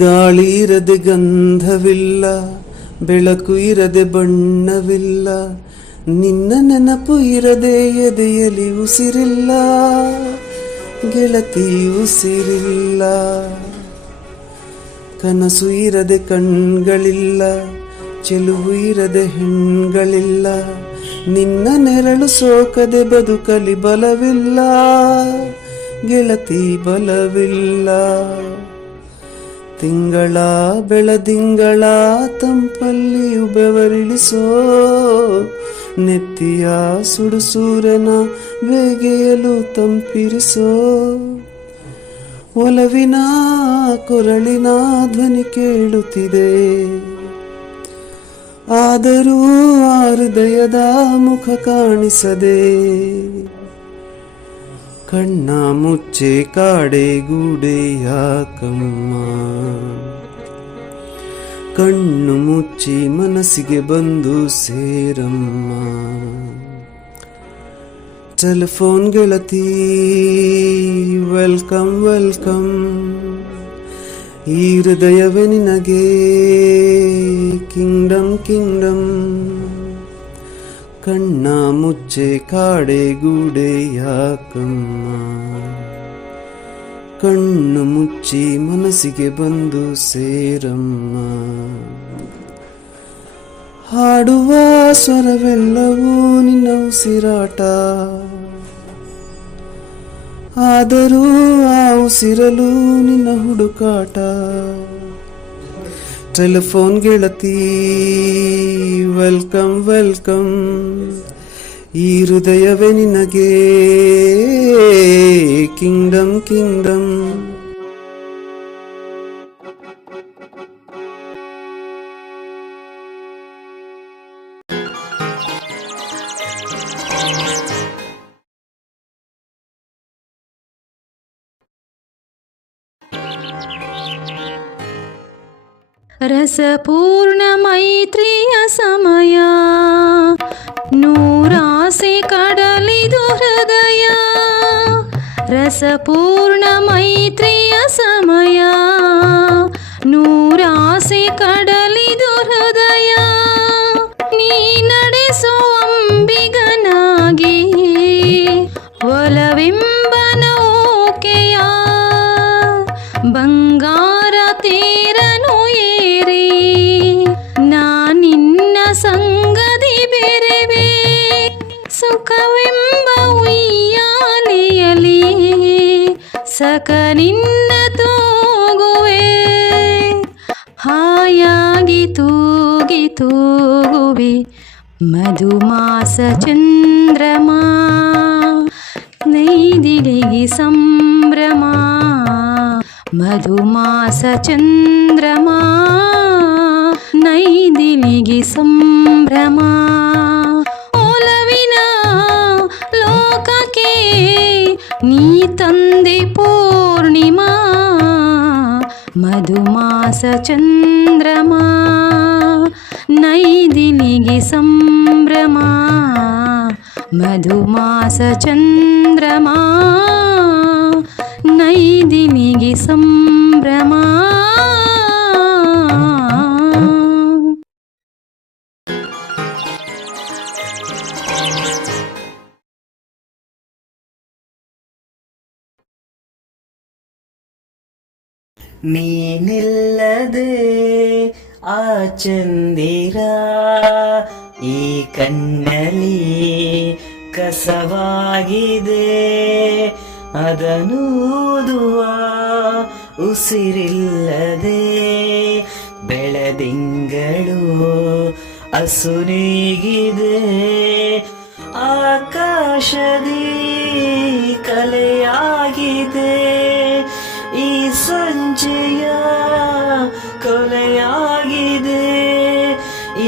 ಗಾಳಿ ಇರದೆ ಗಂಧವಿಲ್ಲ, ಬೆಳಕು ಇರದೆ ಬಣ್ಣವಿಲ್ಲ, ನಿನ್ನ ನೆನಪು ಇರದೆ ಎದೆಯಲಿ ಉಸಿರಿಲ್ಲ, ಗೆಳತಿ ಉಸಿರಿಲ್ಲ. ಕನಸು ಇರದೆ ಕಣ್ಗಳಿಲ್ಲ, ಚೆಲುವು ಇರದೆ ಹೆಣ್ಗಳಿಲ್ಲ, ನಿನ್ನ ನೆರಳು ಸೋಕದೆ ಬದುಕಲಿ ಬಲವಿಲ್ಲ, ಗೆಳತಿ ಬಲವಿಲ್ಲ. ತಿಂಗಳ ಬೆಳದಿಂಗಳ ತಂಪಲ್ಲಿಯು ಬೆವರಿಳಿಸೋ, ನೆತ್ತಿಯ ಸುಡುಸೂರನ ಬೇಗೆಯಲು ತಂಪಿರಿಸೋ, ಒಲವಿನ ಕೊರಳಿನ ಧ್ವನಿ ಕೇಳುತ್ತಿದೆ, ಆದರೂ ಆ ಹೃದಯದ ಮುಖ ಕಾಣಿಸದೆ. ಕಣ್ಣ ಮುಚ್ಚೆ ಕಾಡೆ ಗೂಡೆ ಯಾಕಮ್ಮ, ಕಣ್ಣು ಮುಚ್ಚಿ ಮನಸ್ಸಿಗೆ ಬಂದು ಸೇರಮ್ಮ. ಟೆಲಿಫೋನ್ ಗೆಳತಿ ವೆಲ್ಕಮ್ ವೆಲ್ಕಮ್, ಈ ಹೃದಯವೇ ನಿನಗೆ ಕಿಂಗ್ಡಮ್ ಕಿಂಗ್ಡಮ್. ಕಣ್ಣ ಮುಚ್ಚೆ ಕಾಡೆ ಗೂಡೆ ಯಾಕಮ್ಮ, ಕಣ್ಣು ಮುಚ್ಚಿ ಮನಸ್ಸಿಗೆ ಬಂದು ಸೇರಮ್ಮ. ಹಾಡುವ ಸ್ವರವೆಲ್ಲವೂ ನಿನ್ನ ಉಸಿರಾಟ, ಆದರೂ ಆ ಉಸಿರಲು ನಿನ್ನ ಹುಡುಕಾಟ. ಟೆಲಿಫೋನ್ ಗೆಳತಿ ವೆಲ್ಕಮ್ ವೆಲ್ಕಮ್, ಈ ಹೃದಯವೇ ನಿನಗೆ ಕಿಂಗ್ಡಮ್ ಕಿಂಗ್ಡಮ್. ರಸಪೂರ್ಣ ಮೈತ್ರಿಯ ಸಮಯ, ನೂರಾಸೆ ಕಡಲಿದು ಹೃದಯ. ರಸಪೂರ್ಣ ಮೈತ್ರಿಯ ಸಮಯ, ನೂರಾಸೆ ಕಡಲಿದು ಹೃದಯ. ನೀ ನಡೆಸೋ ಅಂಬಿಗನಾಗಿ ಒಲವೆಂಬ ನೌಕೆಯ, ಬಂಗಾರ ತೇರನು ಏರಿ ನಾನಿನ್ನ ಸಂಗದಿ ಬೆರೆವೆ. ಸುಖವೆಂಬ ಉಯ್ಯಾಲೆಯಲಿ ಸಕ ನಿನ್ನ ತೂಗುವೆ, ಹಾಯಾಗಿ ತೂಗಿ ತೂಗುವೆ ಮಧುಮಾಸ ಚಂದ್ರಮ. ನೈದಿಲಿಗೆ ಸಂಭ್ರಮ ಮಧುಮಾಸ ಚಂದ್ರಮ, ನೈದಿಲಿಗೆ ಸಂಭ್ರಮ. ಒಲವಿನ ಲೋಕಕ್ಕೆ ನೀ ತಂದೆ ಪೂರ್ಣಿಮಾ, ಮಧುಮಾಸ ಚಂದ್ರಮ, ನೈದಿಲಿಗೆ ಸಂಭ್ರಮ ಮಧುಮಾಸ ಚಂದ್ರಮ, ನೈದಿಲಿಗೆ ಸಂಭ್ರಮ. ನೀನಿಲ್ಲದೆ ಆ ಚಂದಿರ ಈ ಕಣ್ಣಲ್ಲಿ ಕಸವಾಗಿದೆ, ಅದನೂದುವ ಉಸಿರಿಲ್ಲದೆ ಬೆಳದಿಂಗಳು ಅಸುನೀಗಿದೆ. ಆಕಾಶದಿ ಕಲೆಯಾಗಿದೆ ಈ ಸಂಜೆಯ ಕೊಲೆಯಾಗಿದೆ,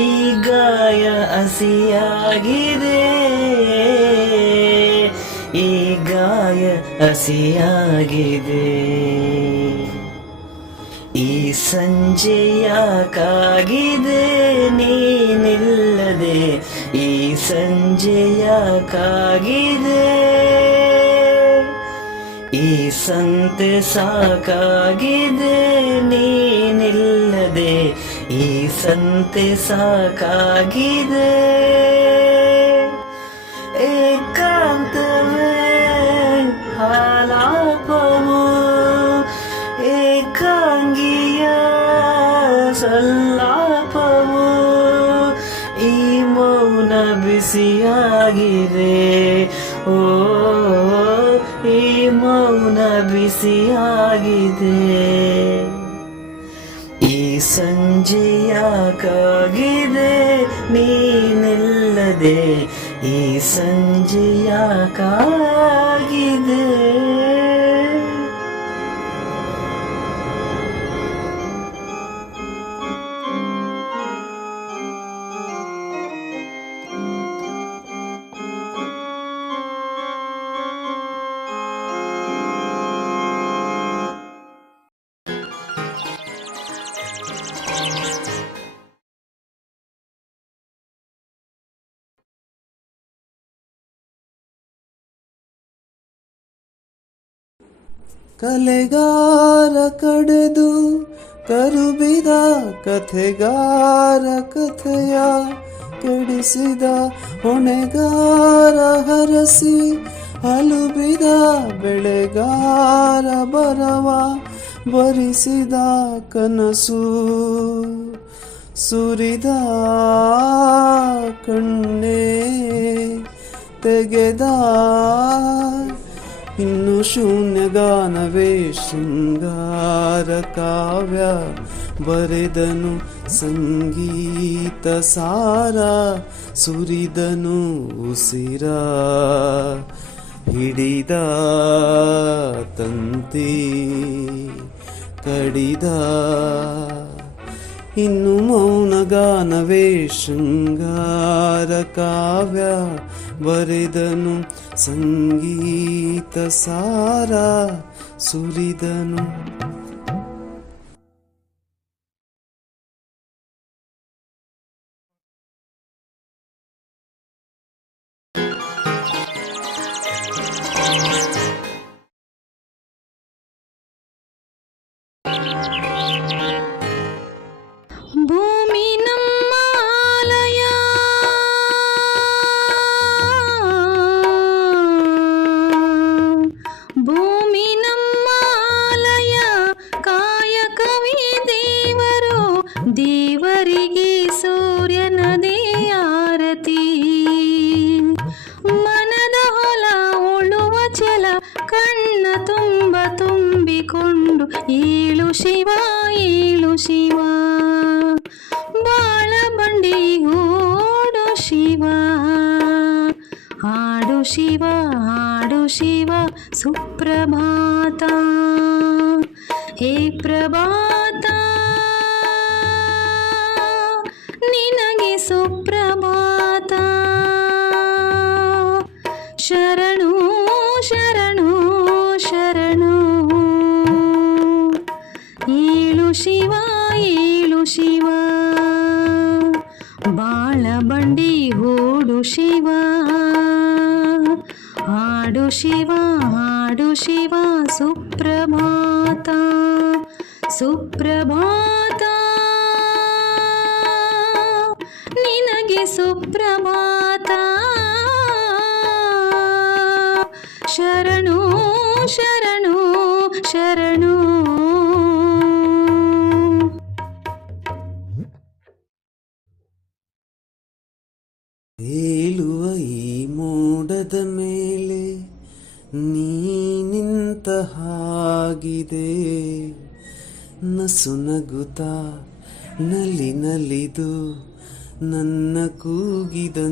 ಈ ಗಾಯ ಹಸಿಯಾಗಿದೆ, ಈ ಗಾಯ ಹಸಿಯಾಗಿದೆ. ಈ ಸಂಜೆ ಯಾಕಾಗಿದೆ ನೀನಿಲ್ಲದೆ, ಈ ಸಂಜೆಯ ಕಾಗಿದೆ, ಈ ಸಂತೆ ಸಾಕಾಗಿದೆ ನೀನಿಲ್ಲದೆ, ಈ ಸಂತೆ ಸಾಕಾಗಿದೆ. ಏಕಾಂತವೇ ಹಾಲಾಪವು, ಏಕಾಂಗಿಯ ಸಲ್ಲಾಪವು, ಈ ಮೌನ ಬಿಸಿಯಾಗಿದೆ. ಓ ಈ ಮೌನ ಬಿಸಿಯಾಗಿದೆ. ಈ ಸಂಜೆಯ ಕಾಗಿದೆ ನೀನಿಲ್ಲದೆ, ಈ ಸಂಜೆಯ ಕಾಗಿದೆ. ಕಲೆಗಾರ ಕಡೆದು ಕರುಬಿದ ಕಥೆಗಾರ ಕಥೆಯ ಕೆಡಿಸಿದ, ಹೊಣೆಗಾರ ಹರಸಿ ಹಲುಬಿದ ಬೆಳೆಗಾರ ಬರವ ಬರಿಸಿದ ಕನಸು, ಸುರಿದ ಕಣ್ಣೆ ತೆಗೆದ ಇನ್ನು ಶೂನ್ಯಗಾನವೇ ಶೃಂಗಾರ ಕಾವ್ಯ, ಬರೆದನು ಸಂಗೀತ ಸಾರ, ಸುರಿದನು ಉಸಿರ, ಹಿಡಿದ ತಂತಿ ಕಡಿದ ಇನ್ನು ಮೌನಗಾನವೇ ಶೃಂಗಾರ ಕಾವ್ಯ, ಬರೆದನು ಸಂಗೀತ ಸಾರ, ಸುರಿದನು. ಭೂಮಿ ನಮ್ಮ ಆಲಯ, ಭೂಮಿ ನಮ್ಮ ಆಲಯ, ಕಾಯಕವೇ ದೇವರು, ದೇವರಿಗೆ ಸೂರ್ಯನದೇ ಆರತಿ. ಮನದ ಹೊಲ ಉಳುವ ಛಲ ಕಣ್ಣ ತುಂಬ ತುಂಬಿಕೊಂಡು, ಏಳು ಶಿವ ಏಳು ಶಿವ, ಬಾಳ ಬಂಡಿ ಓಡು ಶಿವ, ಹಾಡು ಶಿವ ಹಾಡು ಶಿವ, ಸುಪ್ರಭಾತ ಹೇ ಪ್ರಭಾತ, ನಿನಗೆ ಸುಪ್ರಭಾತ. ಶರಣು ಶರಣು ಶರಣು, ಏಳು ಶಿವ ಏಳು ಶಿವ, ಬಾಳ ಬಂಡಿ ಓಡು ಶಿವ, ಹಾಡು ಶಿವ ಹಾಡು ಶಿವ, ಸುಪ್ರಭಾತ ಸುಪ್ರಭಾತ, ನಿನಗೆ ಸುಪ್ರಭಾತ. ಶರಣು ಶರಣು ಶರಣು. ತೇಲುವ ಈ ಮೋಡದ ಮೇಲೆ ನೀ ನಿಂತ ಹಾಗಿದೆ, ನಸು ನಗುತ್ತಾ ನಲಿ ನಲಿದು ನನ್ನ ಕೂಗಿದಂತಿದೆ.